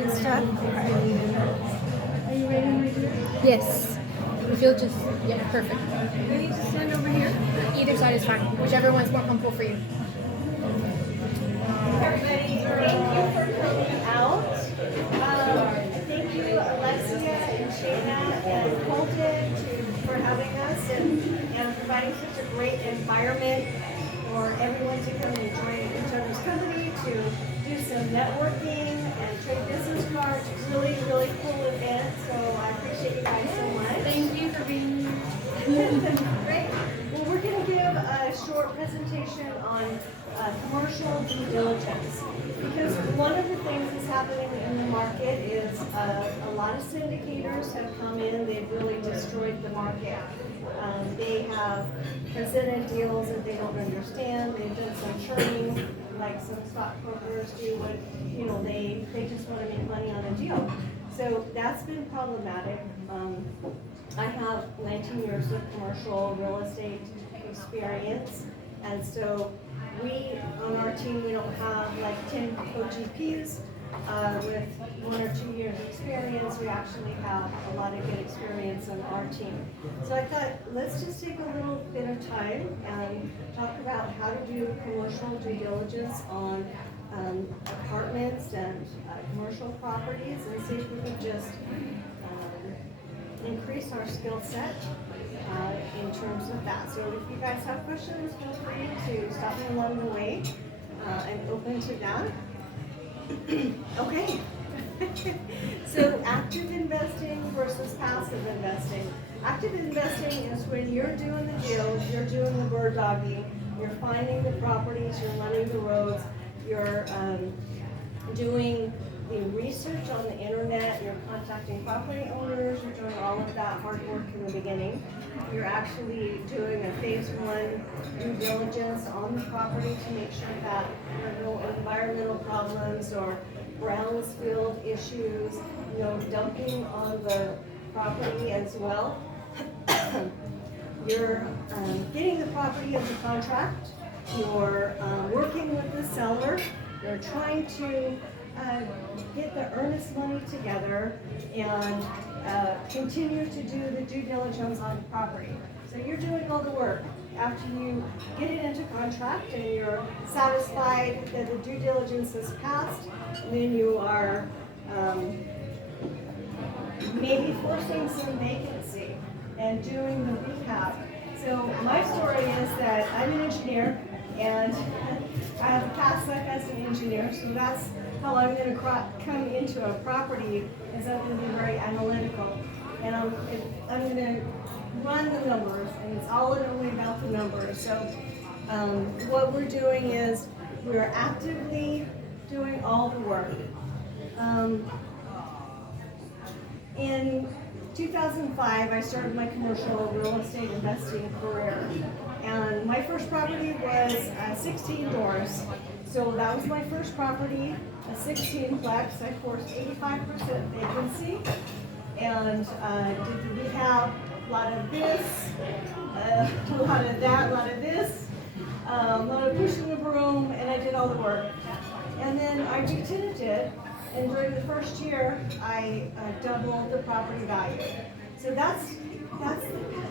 and stuff. Are you ready, my dear? Yes. If you'll just, yeah, perfect. You need to stand over here. Either side is fine. Whichever one's more comfortable for you. Everybody, thank you for coming out. Thank you, Alexia and Shayna and Colton for having us and providing such a great environment for everyone to come and enjoy each other's company, to do some networking and trade business cards. Really, really cool event. So I appreciate you guys so much. Thank you for being here. Great. Well, we're going to give a short presentation on commercial due diligence, because one of the things that's happening in the market is a lot of syndicators have come in. They've really destroyed the market. They have presented deals that they don't understand. They've done some churning, like some stockbrokers do when they just want to make money on a deal. So that's been problematic. I have 19 years of commercial real estate experience, and so we, on our team, we don't have like 10 co-GPs with 1 or 2 years of experience. We actually have a lot of good experience on our team. So I thought, let's just take a little bit of time and talk about how to do commercial due diligence on apartments and commercial properties, and see if we can just increase our skill set in terms of that. So if you guys have questions, feel free to stop me along the way. I'm open to that. Okay. So active investing versus passive investing. Active investing is when you're doing the deals, you're doing the bird dogging, you're finding the properties, you're running the roads, you're doing the research on the internet, you're contacting property owners, you're doing all of that hard work in the beginning. You're actually doing a phase 1 due diligence on the property to make sure that there are no environmental problems or brownfield issues, no dumping on the property as well. You're getting the property into contract, you're working with the seller, you're trying to get the earnest money together and continue to do the due diligence on the property. So you're doing all the work. After you get it into contract and you're satisfied that the due diligence has passed, then you are maybe forcing some vacancy and doing the rehab. So my story is that I'm an engineer and I have a past life as an engineer, so that's how I'm going to come into a property, is I'm going to be very analytical, and I'm going to run the numbers, and it's all and only about the numbers. So what we're doing is we're actively doing all the work. In 2005, I started my commercial real estate investing career, and my first property was 16 doors. So that was my first property, a 16-plex. I forced 85% vacancy, and did the rehab, a lot of this, a lot of that, a lot of this, a lot of pushing the broom, and I did all the work. And then I re-tenanted it, and during the first year, I doubled the property value. So that's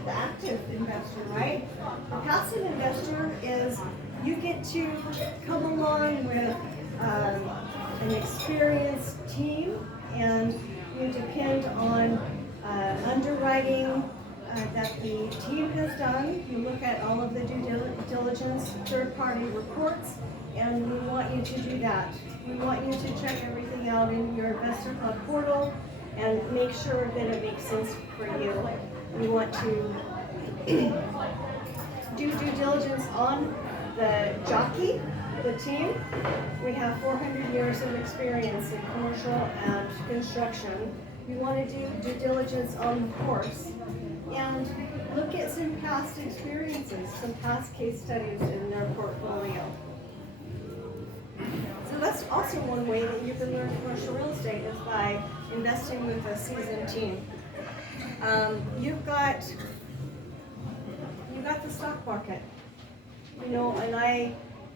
the active investor, right? The passive investor is you get to come along with an experienced team, and you depend on underwriting that the team has done. You look at all of the due diligence, third-party reports, and we want you to do that. We want you to check everything out in your Investor Club portal and make sure that it makes sense for you. We want to do due diligence on the jockey, the team. We have 400 years of experience in commercial and construction. We want to do due diligence on the horse and look at some past experiences, some past case studies in their portfolio. So that's also one way that you can learn commercial real estate, is by investing with a seasoned team. You've got the stock market, and I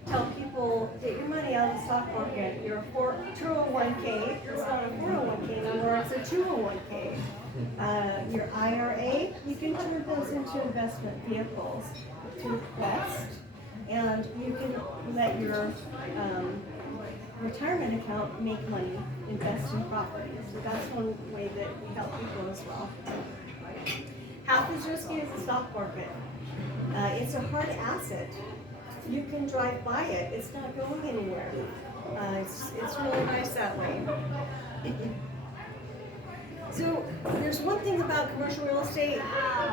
tell people, get your money out of the stock market. Your 201k is not a your IRA, you can turn those into investment vehicles to invest, and you can let your retirement account make money, invest in property. So that's one way that we help people as well. Half as risky as the stock market. It's a hard asset. You can drive by it. It's not going anywhere. It's really nice that way. So there's one thing about commercial real estate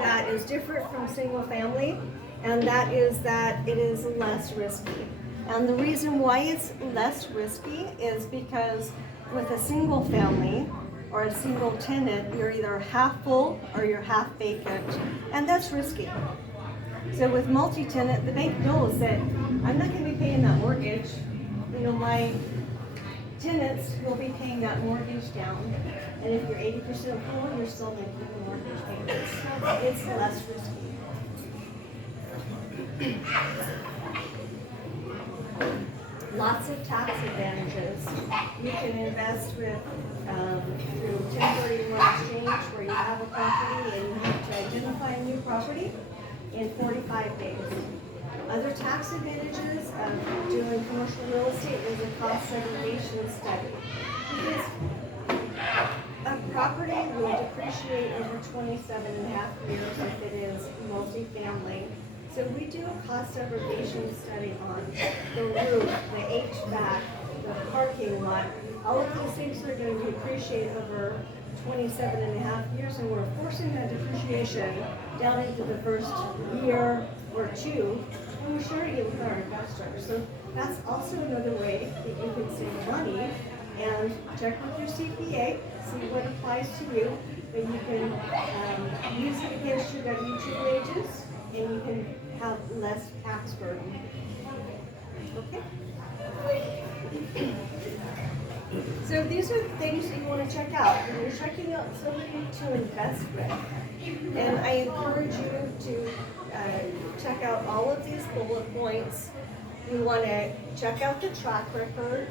that is different from single family, and that is that it is less risky. And the reason why it's less risky is because with a single family or a single tenant, you're either half full or you're half vacant, and that's risky. So with multi-tenant, the bank knows that I'm not going to be paying that mortgage. You know, my tenants will be paying that mortgage down. And if you're 80% full, you're still making the mortgage payments. It's less risky. Lots of tax advantages. You can invest with through 1031 exchange, where you have a property and you have to identify a new property in 45 days. Other tax advantages of doing commercial real estate is a cost segregation study. Because a property will depreciate over 27.5 years if it is multifamily. So we do a cost segregation study on the roof, the HVAC, the parking lot. All of those things are going to depreciate over 27.5 years, and we're forcing that depreciation down into the first year or two, and we're sharing it with our investors. So that's also another way that you can save money, and check with your CPA, see what applies to you, that you can use it against your W-2 wages, and you can have less tax burden. Okay? So these are things that you want to check out. When you're checking out somebody to invest with, and I encourage you to check out all of these bullet points. You want to check out the track record.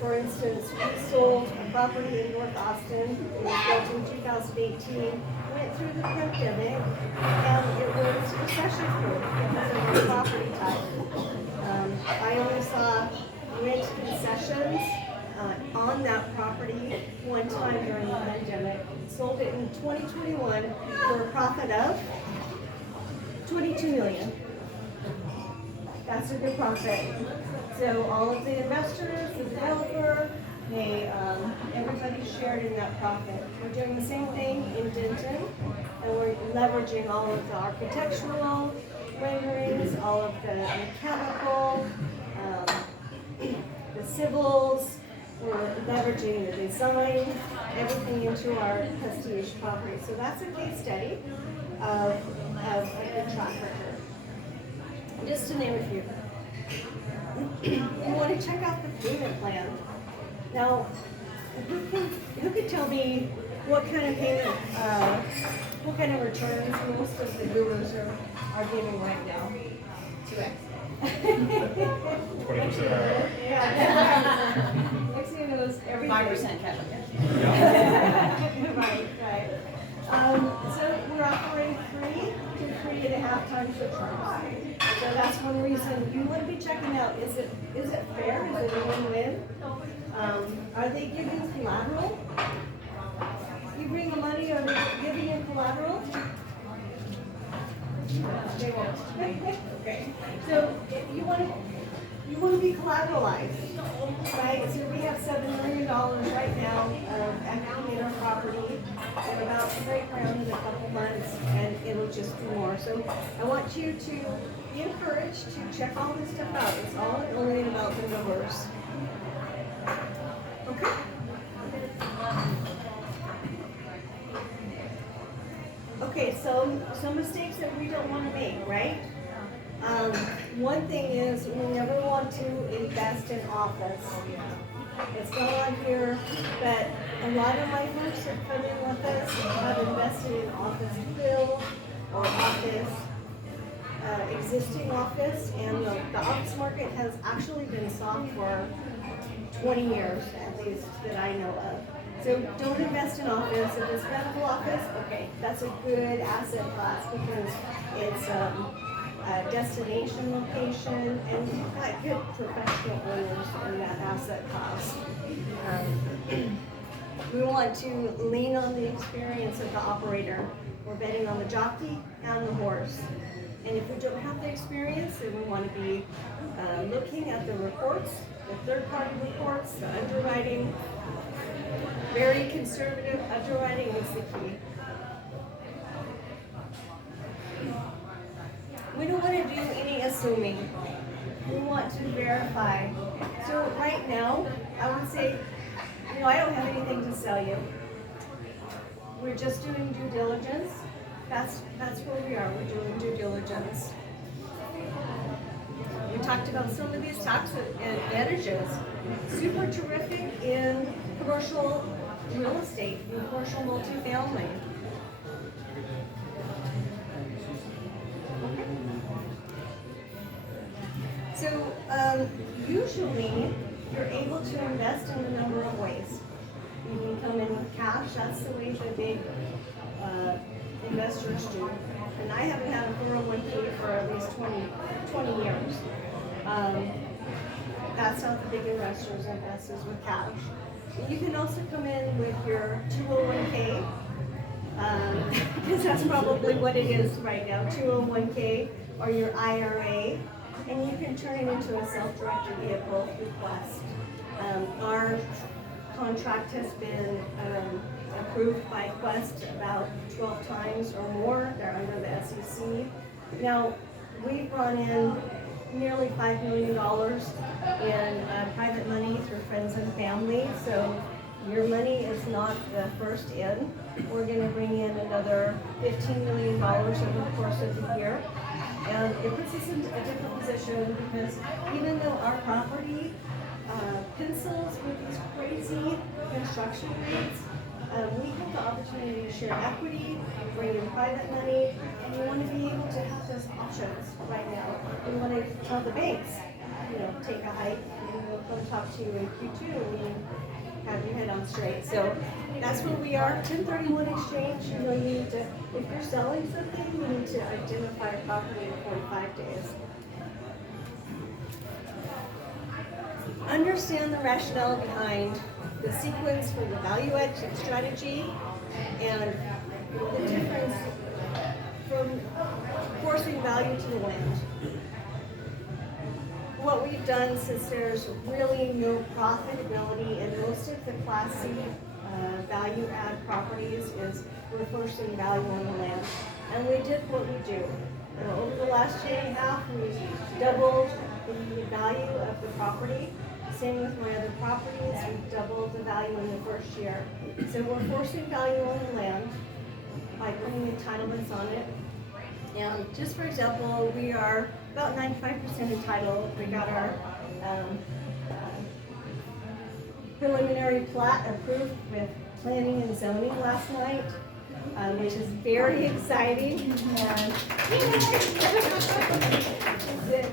For instance, we sold a property in North Austin. It was built in 2018. Went through the pandemic, and it was recession-proof because of the property type. I only saw rent concessions on that property one time during the pandemic. Sold it in 2021 for a profit of $22 million. That's a good profit. So all of the investors, the developer, everybody shared in that profit. We're doing the same thing in Denton, and we're leveraging all of the architectural renderings, all of the mechanical, the civils. We're leveraging the design, everything into our prestige property. So that's a case study of a good track record. Just to name a few. You want to check out the payment plan. Now, who can tell me what kind of payment, what kind of returns most of the gurus are giving right now? 2x. 20%. Yeah. Next thing you know is everything. 5% cash on cash. Right. So we're offering 3 to 3.5 times returns. So that's one reason you want to be checking out. Is it fair? Is it a win-win? Are they giving collateral? You bring the money, are they giving you collateral? They won't. Okay. So you want to be collateralized, right? So we have $7 million right now of equity in our property. We're about to break ground in a couple months, and it'll just be more. So I want you to be encouraged to check all this stuff out. It's all and only about the numbers. Okay? Okay, so some mistakes that we don't want to make, right? One thing is we never want to invest in office. It's not on here, but a lot of my folks that come in with us have invested in office fill or office, existing office, and the office market has actually been soft for 20 years at least that I know of. So don't invest in office. If it's medical office, okay, that's a good asset class because it's a destination location and you've got good professional owners in that asset class. We want to lean on the experience of the operator. We're betting on the jockey and the horse. And if we don't have the experience, then we want to be looking at the reports, the third-party reports, the underwriting. Very conservative underwriting is the key. We don't want to do any assuming. We want to verify. So right now, I would say, I don't have anything to sell you. We're just doing due diligence. That's where we are. We're doing due diligence. We talked about some of these tax advantages. Super terrific in commercial real estate, in commercial multifamily. So usually you're able to invest in a number of ways. You can come in with cash. That's the way the big investors do. And I haven't had a 401k for at least 20 years. That's how the big investors invest, is with cash. You can also come in with your 201k, because that's probably what it is right now, 201k or your IRA, and you can turn it into a self-directed vehicle through Quest. Our contract has been approved by Quest about 12 times or more. They're under the SEC. Now, we've brought in nearly $5 million in private money through friends and family. So your money is not the first in. We're going to bring in another $15 million over the course of the year. And it puts us in a different position because even though our property pencils with these crazy construction rates, we have the opportunity to share equity, bring in private money, and we want to be able to have those options right now. We want to tell the banks, take a hike, and we'll come talk to you in Q2 and have your head on straight. So that's where we are. 1031 exchange, you need to, if you're selling something, you need to identify a property in 45 days. Understand the rationale behind the sequence for the value add strategy and the difference from forcing value to the land. What we've done, since there's really no profitability in most of the Class C value add properties, is we're forcing value on the land. And we did what we do. Over the last year and a half, we doubled the value of the property. Same with my other properties, we've doubled the value in the first year. So we're forcing value on the land by putting entitlements on it. And just for example, we are about 95% entitled. We got our preliminary plat approved with planning and zoning last night, which is very exciting. And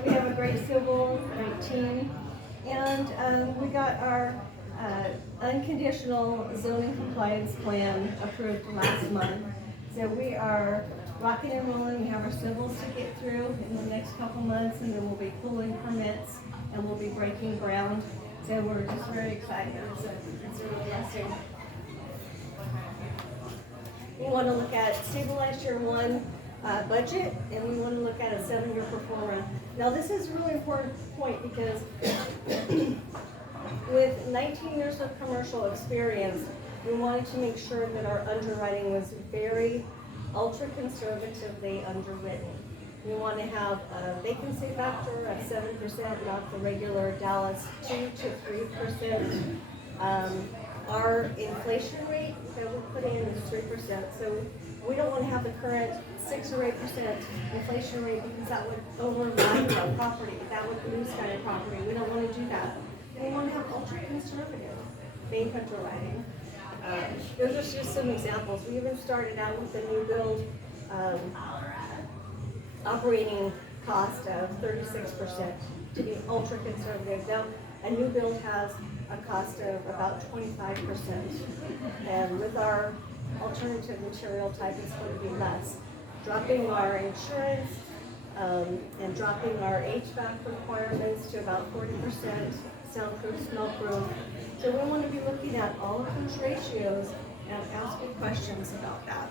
we have a great civil, great team. And we got our unconditional zoning compliance plan approved last month. So we are rocking and rolling. We have our civils to get through in the next couple months, and then we'll be pulling permits and we'll be breaking ground. So we're just very excited. It's a real blessing. We want to look at stabilized year one budget, and we want to look at a 7-year performance. Now this is a really important point because with 19 years of commercial experience, we wanted to make sure that our underwriting was very ultra conservatively underwritten. We want to have a vacancy factor of 7%, not the regular Dallas 2 to 3%. Our inflation rate that we're putting in is 3%. So we don't want to have the current 6 or 8% inflation rate because that would overvalue our property. That would lose kind of property. We don't want to do that. We want to have ultra conservative bank underwriting. Those are just some examples. We even started out with a new build operating cost of 36% to be ultra conservative. Now, a new build has a cost of about 25%. And with our alternative material type, it's going to be less. Dropping our insurance and dropping our HVAC requirements to about 40%, soundproof, smell-proof. So we want to be looking at all of those ratios and asking questions about that.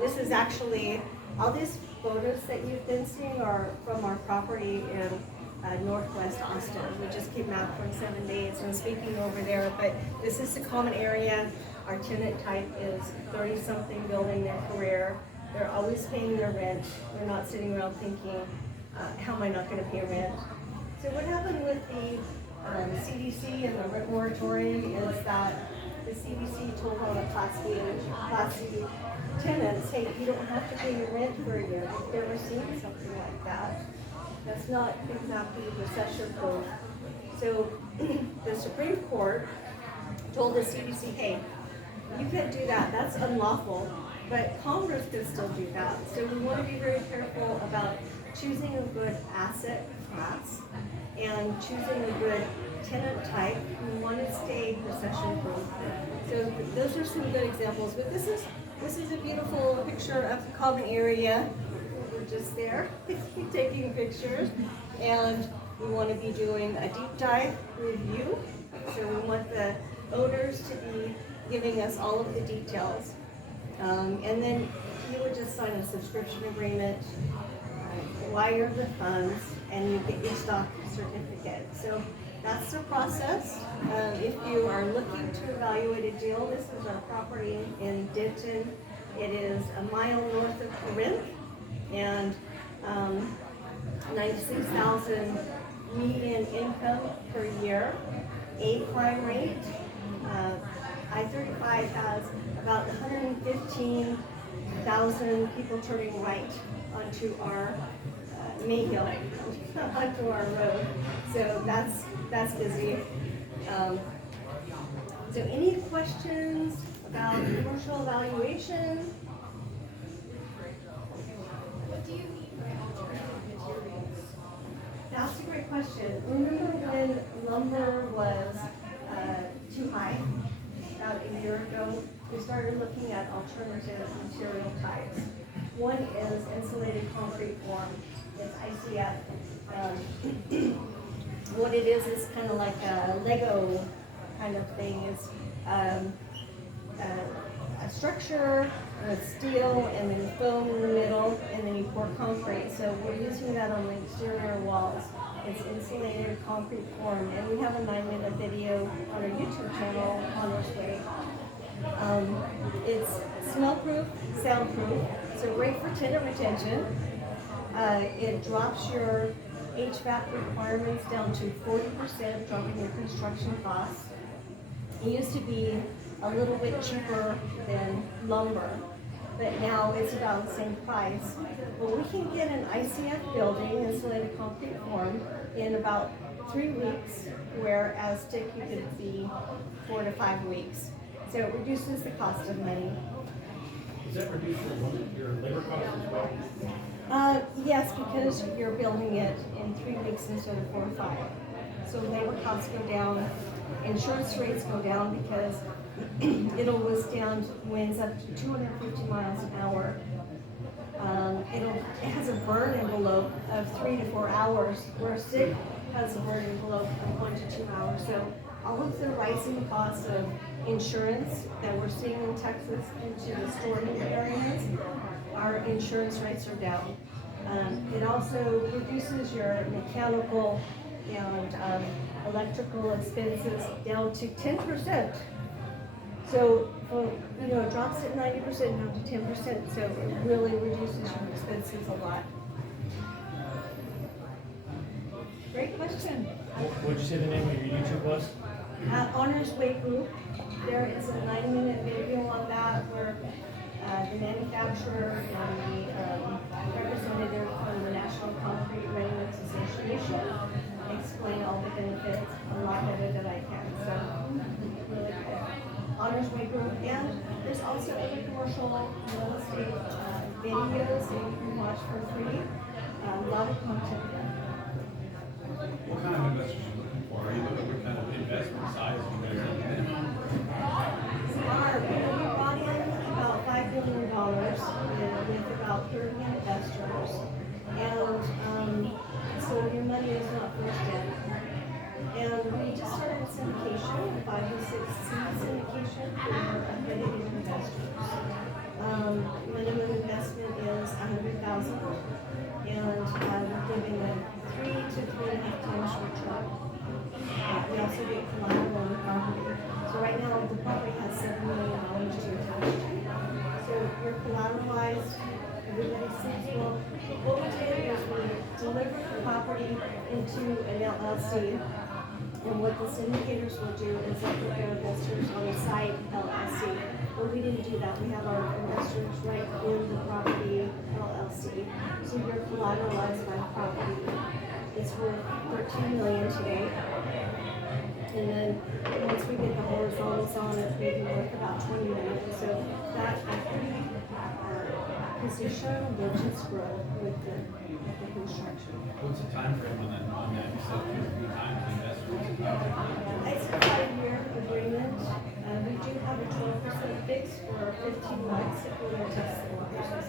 This is actually, all these photos that you've been seeing are from our property in Northwest Austin. We just came out for 7 days and speaking over there, but this is the common area. Our tenant type is 30-something building their career. They're always paying their rent. They're not sitting around thinking, how am I not gonna pay rent? So what happened with the CDC and the rent moratorium is that the CDC told all the Class C tenants, hey, you don't have to pay your rent for a year. I've never seen something like that. That's not exactly recession proof. So the Supreme Court told the CDC, hey, you can't do that, that's unlawful, but Congress can still do that. So we want to be very careful about choosing a good asset class and choosing a good tenant type. We want to stay recession proof. So those are some good examples, but this is a beautiful picture of the common area. We're just there taking pictures, and we want to be doing a deep dive review. So we want the owners to be giving us all of the details. And then you would just sign a subscription agreement, wire the funds, and you get your stock certificate. So that's the process. If you are looking to evaluate a deal, this is our property in Denton. It is a mile north of Corinth, and 96,000 median income per year, A crime rate. I-35 has about 115,000 people turning right onto our Mayhill, onto our road. So that's busy. So any questions about commercial evaluation? What do you mean by alternative materials? That's a great question. Remember when lumber was too high? About a year ago, we started looking at alternative material types. One is insulated concrete form. It's ICF. What it is kind of like a Lego kind of thing. It's a structure with steel and then foam in the middle, and then you pour concrete. So we're using that on the exterior walls. It's insulated concrete form, and we have a 9-minute video on our YouTube channel on this way. It's smell-proof, soundproof, so great for tenant retention. It drops your HVAC requirements down to 40%, dropping your construction costs. It used to be a little bit cheaper than lumber, but now it's about the same price. Well, we can get an ICF building, insulated concrete form, in about 3 weeks, whereas stick you could be 4 to 5 weeks. So it reduces the cost of money. Does that reduce your labor costs as well? Yes, because you're building it in 3 weeks instead of 4 or 5. So labor costs go down, insurance rates go down because it'll withstand winds up to 250 miles an hour. It has a burn envelope of 3 to 4 hours, where stick has a burn envelope of 1 to 2 hours. So all of the rising costs of insurance that we're seeing in Texas into the storm areas, our insurance rates are down. It also reduces your mechanical and electrical expenses down to 10%. So, it drops at 90% down to 10%, so it really reduces your expenses a lot. Great question. What would you say the name of your YouTube was? Honors Way Group. There is a 9-minute video on that where the manufacturer and the representative from the National Concrete Ready-Mix Association explain all the benefits a lot better than I can. So really good. Honors Way Group, and there's also other commercial real estate videos that you can watch for free. A lot of content there. What kind of investors are you looking for? Are you looking for kind of investment size you guys have minimum? We brought in about $5 million with about 30 investors. And so your money is not first in. And we just started syndication, 5 to 6 seed syndication for accredited investors. Minimum investment is $100,000, and we're giving a 3 to 3.5 times return. We also get collateral on the property. So right now the property has $7 million to attach to. So you're collateralized. Everybody sees well. What we did is we delivered the property into an LLC. And what the syndicators will do is they put their investors on the site LLC. But we didn't do that. We have our investors right in the property LLC. So you're collateralized by the property. It's worth $13 million today. And then once we get the horizontals on it, maybe worth about $20 million. So that equity position will just grow with the construction. What's the time frame on that? You said 2 to 3 times the investors. It's a 5-year agreement. We do have a 12% fix for 15 months if we want to test the waters.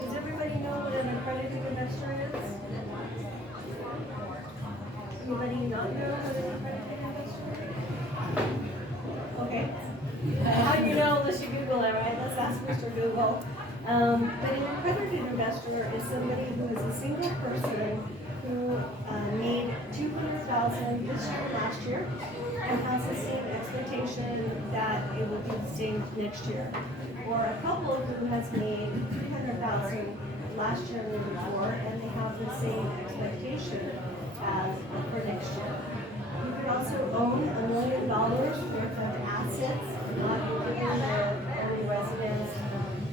Does everybody know what an accredited investor is? Anybody not know what an accredited investor is? Okay. How do you know unless you Google it, right? Let's ask Mr. Google. But an accredited investor is somebody who is a single person who made $200,000 this year, last year, and has the same expectation that it will be the same next year. Or a couple who has made $300,000 last year and the year before, and they have the same expectation as for next year. You could also own $1 million worth of assets, not including their own residence.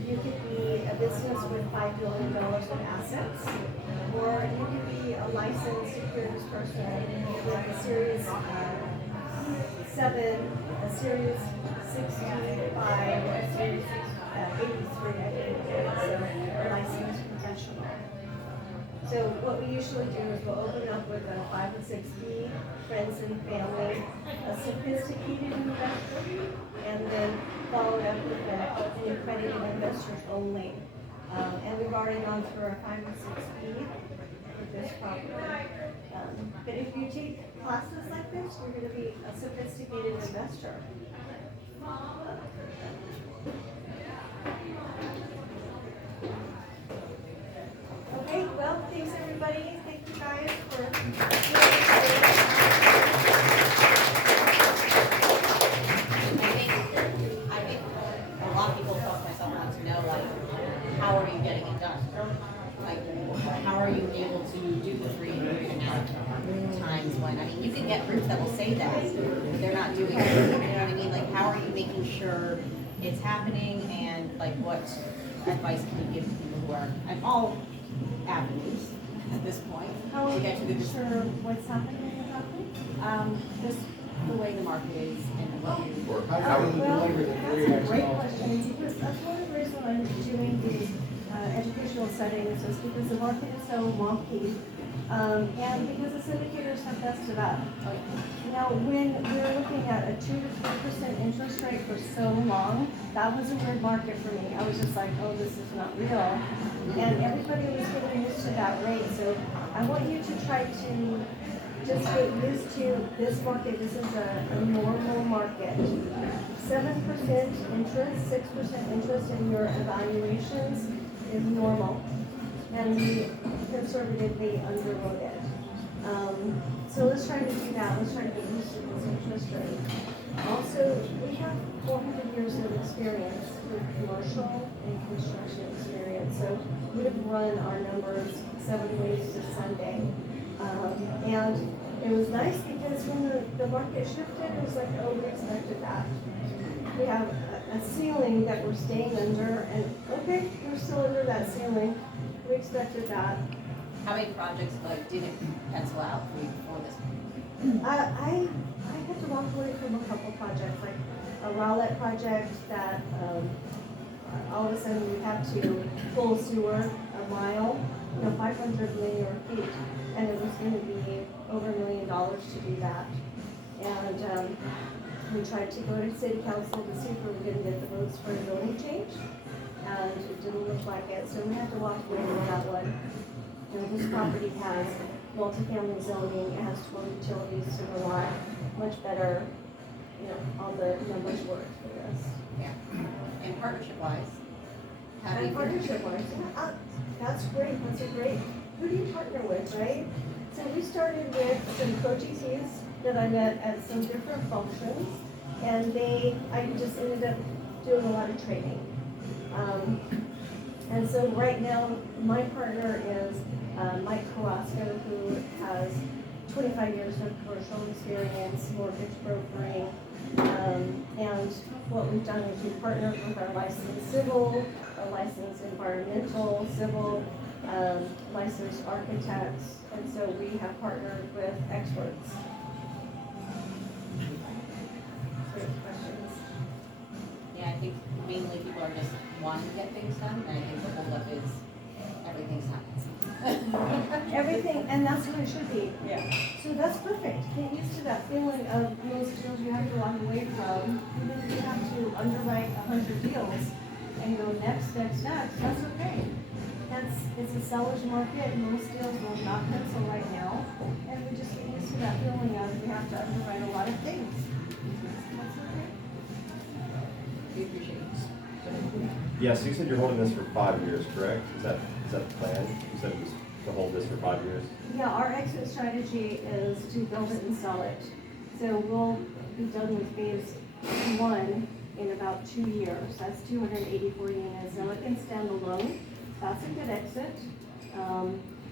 You could be a business with $5 billion of assets, or you could be a licensed securities person with a Series 7, a Series 65, or a Series 83, I think it is, so a licensed professional. So what we usually do is we'll open up with a 5 or 6B, friends and family, a sophisticated investor, and then follow it up with an accredited investors only. And we've already gone through our 5 or 6B with this property. But if you take classes like this, you're going to be a sophisticated investor. Okay, well, thanks everybody. Thank you guys for I think a lot of people, plus myself, want to know, like, how are you getting it done? Like, how are you able to do the 3.5 times when, I mean, you can get groups that will say that, but they're not doing it, you know what I mean? Like, how are you making sure it's happening, and like, what advice can you give to people who are, at all avenues at this point? How are to you get to the sure what's happening in the property? Just the way the market is and what you. How do you Well, deliver the that's a great 3x? question, because that's one of the reasons I'm doing these educational settings, is because the market is so wonky, and because the syndicators have messed it up. Now, when we were looking at a 2 to 3% interest rate for so long, that was a weird market for me. I was just like, oh, this is not real. And everybody was getting used to that rate, so I want you to try to just get used to this market. This is a normal market. 7% interest, 6% interest in your evaluations is normal, and we conservatively underwrote it. So let's try to do that. Let's try to get used to this interest rate. Also, we have 400 years of experience with commercial and construction experience, so we've run our numbers 7 ways to Sunday. And it was nice because when the market shifted, it was like, oh, we expected that. We have a ceiling that we're staying under, and okay, we're still under that ceiling. We expected that. How many projects like didn't pencil out for you before this? I had to walk away from a couple projects, like a Rowlett project that all of a sudden we have to pull sewer a mile, 500 linear feet, and it was gonna be over $1 million to do that. And we tried to go to city council to see if we were gonna get the votes for a zoning change, and it didn't look like it, so we had to walk away from that one. This property has multifamily zoning, it has 12 utilities, so a lot, much better, all the numbers work for this. Yeah. And partnership wise, how do And you? partnership wise, that's great, who do you partner with, right? So we started with some co-GCs that I met at some different functions, and I just ended up doing a lot of training. And so right now, my partner is Mike Carrasco, who has 25 years of commercial experience, mortgage brokering. And what we've done is we've partnered with our licensed civil, our licensed environmental, civil, licensed architects, and so we have partnered with experts. Great questions. Yeah, I think mainly people are just wanting to get things done, and I think the holdup is everything's happening. Everything, and that's what it should be. Yeah. So that's perfect. Get used to that feeling of most deals you have to walk away from. Even if you have to underwrite 100 deals and go next, that's okay. It's a seller's market, and most deals will not pencil right now. And we just get used to that feeling of we have to underwrite a lot of things. That's okay. We appreciate it. Yeah, so you said you're holding this for 5 years, correct? Is that the plan? You said it was to hold this for 5 years? Yeah, our exit strategy is to build it and sell it. So we'll be done with phase 1 in about 2 years. That's 284 units. Now it can stand alone. That's a good exit.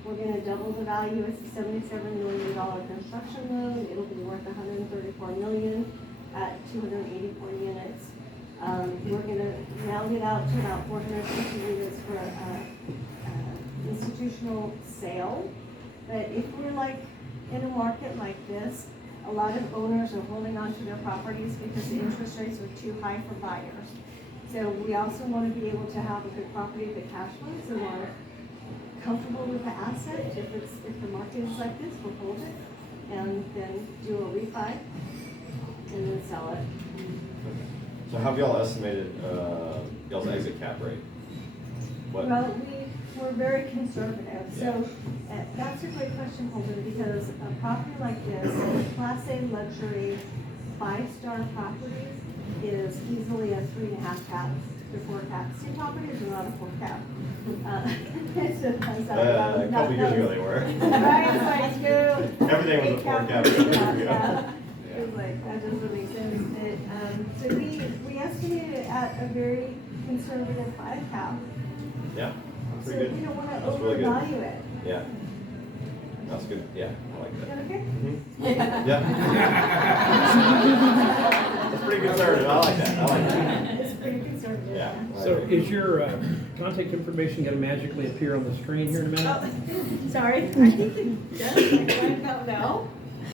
We're going to double the value. It's a $77 million construction loan. It'll be worth $134 million at 284 units. We're going to round it out to about 450 units for institutional sale. But if we're in a market like this, a lot of owners are holding on to their properties because the interest rates are too high for buyers. So we also want to be able to have a good property that cash flows, and we're comfortable with the asset. If the market is like this, we'll hold it and then do a refi and then sell it. So how have y'all estimated y'all's exit cap rate? What? Well, we're very conservative, so that's a great question, Holden, because a property like this, a Class A luxury, 5-star property is easily a 3.5 cap to 4 cap. Same properties are not a 4 cap. A couple years ago they were. Right, it's like, Everything was a 4 cap. Yeah. It's like, that doesn't make sense. So we estimated it at a very conservative 5 cap. Yeah, So pretty we good. don't want to That's really good. overvalue it. Yeah. That's good. Yeah, I like Is that. that okay? Mhm. Yeah. That's pretty conservative. I like that. It's pretty conservative. Yeah. So is your contact information going to magically appear on the screen here in a minute? Oh, sorry. I think it does. I don't know.